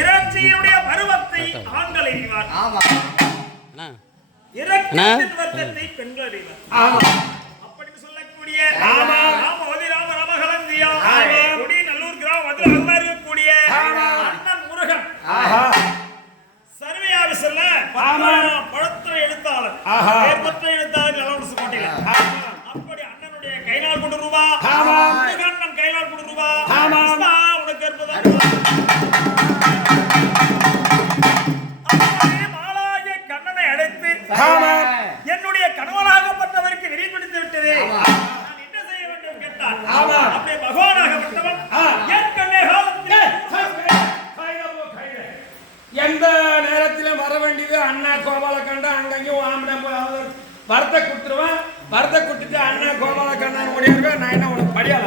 இறைச்சியுடைய பருவத்தை ஆண்கள் அறிவார். இறைச்சியின் வர்க்கத்தை பெண்கள் அறிவார். அப்படி சொல்லக்கூடிய ராமகலந்தியா நல்லூர் கிராமத்தில் இருக்கக்கூடிய அண்ணன் முருகன் சர்வே ஆபீஸ்ல பழத்துறை எழுத்தாளர் கோட்டையில அப்படி அண்ணனுடைய கைநாள் கொண்டு ரூபா அண்ணன் கைநாள் கொண்டு ரூபா உனக்கு ஏற்பதா கண்ணனை அடைத்து என்னுடைய கணவனாகப்பட்டவருக்கு விரிப்படுத்தி விட்டது. நான் என்ன செய்ய வேண்டும் கேட்டார். அப்படியே பகவானாகப்பட்டவன் எந்த நேரத்திலும் வர வேண்டியது அண்ணா கோபாலகண்டன் அங்கங்கேயும் வரத்தை கொடுத்துருவேன். வரத்தை கொடுத்துட்டு அண்ணா கோபாலகண்டன் ஓடியாருவேன். நான் என்ன உனக்கு படியா